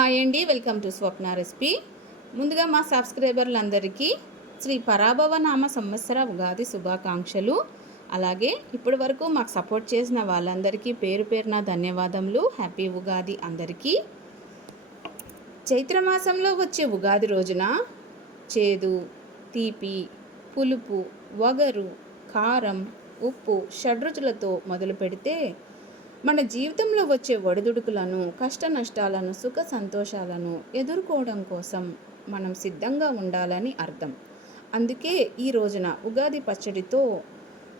Hi అండి, welcome to Swapna recipe. ముందుగా మా సబ్స్క్రైబర్లందరికీ శ్రీ పరాభవ నామ సంవత్సర ఉగాది శుభాకాంక్షలు. అలాగే ఇప్పటి వరకు మాకు సపోర్ట్ చేసిన వాళ్ళందరికీ పేరు పేరున ధన్యవాదములు. హ్యాపీ ఉగాది అందరికీ. చైత్రమాసంలో వచ్చే ఉగాది రోజున చేదు, తీపి, పులుపు, వగరు, కారం, ఉప్పు షడ్రుచులతో మొదలు పెడితే మన జీవితంలో వచ్చే ఒడిదుడుకులను, కష్ట నష్టాలను, సుఖ సంతోషాలను ఎదుర్కోవడం కోసం మనం సిద్ధంగా ఉండాలని అర్థం. అందుకే ఈ రోజున ఉగాది పచ్చడితో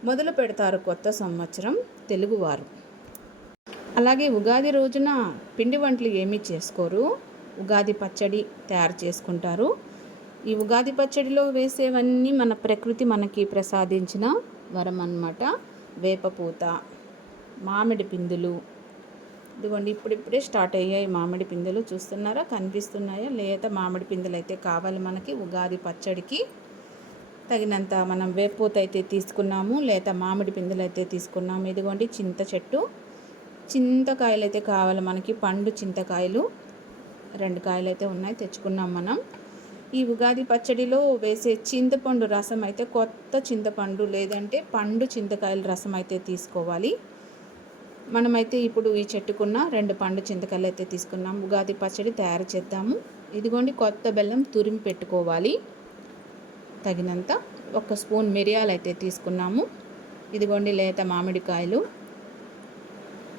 మొదలు పెడతారు కొత్త సంవత్సరం తెలుగువారు. అలాగే ఉగాది రోజున పిండి వంటలు ఏమీ చేసుకోరు, ఉగాది పచ్చడి తయారు చేసుకుంటారు. ఈ ఉగాది పచ్చడిలో వేసేవన్నీ మన ప్రకృతి మనకి ప్రసాదించిన వరం అన్నమాట. వేపపూత, మామిడి పిందులు, ఇదిగోండి ఇప్పుడిప్పుడే స్టార్ట్ అయ్యాయి మామిడి పిందులు. చూస్తున్నారా, కనిపిస్తున్నాయా? లేత మామిడి పిందులు అయితే కావాలి మనకి ఉగాది పచ్చడికి. తగినంత మనం వేపపూత అయితే తీసుకున్నాము, లేత మామిడి పిందులు అయితే తీసుకున్నాము. ఇదిగోండి చింత చెట్టు, చింతకాయలు అయితే కావాలి మనకి, పండు చింతకాయలు 2 కాయలు అయితే ఉన్నాయి, తెచ్చుకున్నాం మనం. ఈ ఉగాది పచ్చడిలో వేసే చింతపండు రసం అయితే కొత్త చింతపండు లేదంటే పండు చింతకాయల రసం అయితే తీసుకోవాలి. మనమైతే ఇప్పుడు ఈ చెట్టుకున్న 2 పండు చింతకాయలు అయితే తీసుకున్నాం. ఉగాది పచ్చడి తయారు చేద్దాము. ఇదిగోండి కొత్త బెల్లం తురిమి పెట్టుకోవాలి. తగినంత 1 స్పూన్ మిరియాలు అయితే తీసుకున్నాము. ఇదిగోండి లేత మామిడికాయలు,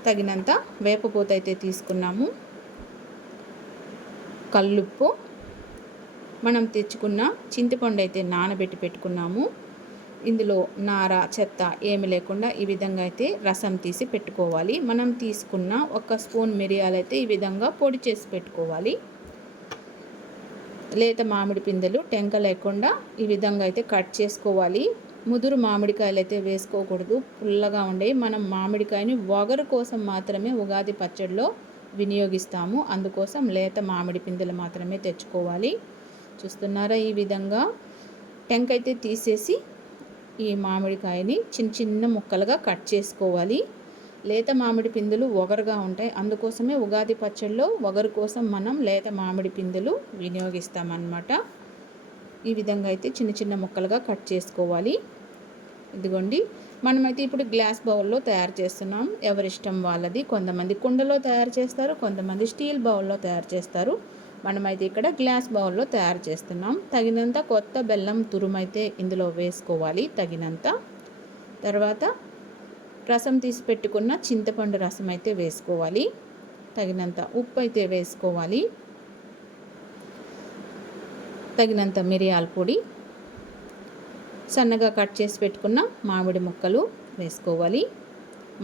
తగినంత వేపపూత అయితే తీసుకున్నాము. కల్లుప్పు, మనం తెచ్చుకున్న చింతపండు అయితే నానబెట్టి పెట్టుకున్నాము. ఇందులో నార, చెత్త ఏమి లేకుండా ఈ విధంగా అయితే రసం తీసి పెట్టుకోవాలి. మనం తీసుకున్న 1 స్పూన్ మిరియాలు అయితే ఈ విధంగా పొడి చేసి పెట్టుకోవాలి. లేత మామిడి పిందెలు టెంక లేకుండా ఈ విధంగా అయితే కట్ చేసుకోవాలి. ముదురు మామిడికాయలు అయితే వేసుకోకూడదు, పుల్లగా ఉండేవి. మనం మామిడికాయని వగరు కోసం మాత్రమే ఉగాది పచ్చడిలో వినియోగిస్తాము. అందుకోసం లేత మామిడి పిందెలు మాత్రమే తెచ్చుకోవాలి. చూస్తున్నారా, ఈ విధంగా టెంక అయితే తీసేసి ఈ మామిడికాయని చిన్న చిన్న ముక్కలుగా కట్ చేసుకోవాలి. లేత మామిడి పిందెలు వగరుగా ఉంటాయి, అందుకోసమే ఉగాది పచ్చడిలో వగరు కోసం మనం లేత మామిడి పిందెలు వినియోగిస్తామన్నమాట. ఈ విధంగా అయితే చిన్న చిన్న ముక్కలుగా కట్ చేసుకోవాలి. ఇదిగోండి మనమైతే ఇప్పుడు గ్లాస్ బౌల్లో తయారు చేస్తున్నాం. ఎవరిష్టం వాళ్ళది. కొంతమంది కుండలో తయారు చేస్తారు, కొంతమంది స్టీల్ బౌల్లో తయారు చేస్తారు. మనమైతే ఇక్కడ గ్లాస్ బౌల్లో తయారు చేస్తున్నాం. తగినంత కొత్త బెల్లం తురుమైతే ఇందులో వేసుకోవాలి తగినంత. తర్వాత రసం తీసి పెట్టుకున్న చింతపండు రసం అయితే వేసుకోవాలి. తగినంత ఉప్పు అయితే వేసుకోవాలి. తగినంత మిరియాల పొడి, సన్నగా కట్ చేసి పెట్టుకున్న మామిడి ముక్కలు వేసుకోవాలి.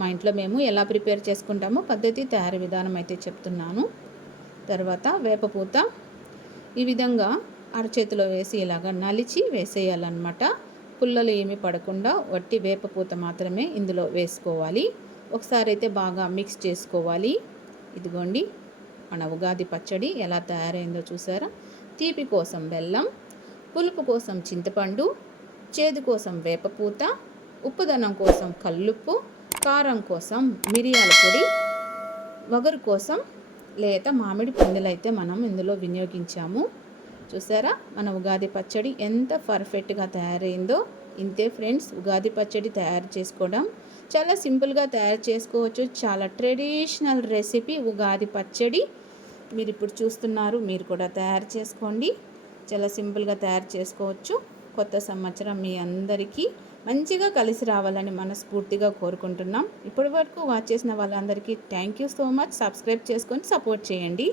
మా ఇంట్లో మేము ఎలా ప్రిపేర్ చేసుకుంటామో పద్ధతి, తయారీ విధానం అయితే చెప్తున్నాను. తర్వాత వేపపూత ఈ విధంగా అరచేతిలో వేసి ఇలాగ నలిచి వేసేయాలన్నమాట. పుల్లలు ఏమీ పడకుండా వట్టి వేపపూత మాత్రమే ఇందులో వేసుకోవాలి. ఒకసారి అయితే బాగా మిక్స్ చేసుకోవాలి. ఇదిగోండి మన ఉగాది పచ్చడి ఎలా తయారైందో చూసారా. తీపి కోసం బెల్లం, పులుపు కోసం చింతపండు, చేదు కోసం వేపపూత, ఉప్పుదనం కోసం కల్లుప్పు, కారం కోసం మిరియాల పొడి, వగరు కోసం లేత మామిడి పిందెలు అయితే మనం ఇందులో వినియోగించాము. చూసారా మన ఉగాది పచ్చడి ఎంత పర్ఫెక్ట్గా తయారైందో. ఇంతే ఫ్రెండ్స్, ఉగాది పచ్చడి తయారు చేసుకోవడం చాలా సింపుల్గా తయారు చేసుకోవచ్చు. చాలా ట్రెడిషనల్ రెసిపీ ఉగాది పచ్చడి. మీరు ఇప్పుడు చూస్తున్నారు, మీరు కూడా తయారు చేసుకోండి. చాలా సింపుల్గా తయారు చేసుకోవచ్చు. కొత్త సంవత్సరం మీ అందరికీ మంచిగా కలిసి రావాలని మనస్ఫూర్తిగా కోరుకుంటున్నాం. ఇప్పటి వరకు వాచ్ చేసిన వాళ్ళందరికీ thank you so much. Subscribe చేసుకొని సపోర్ట్ చేయండి.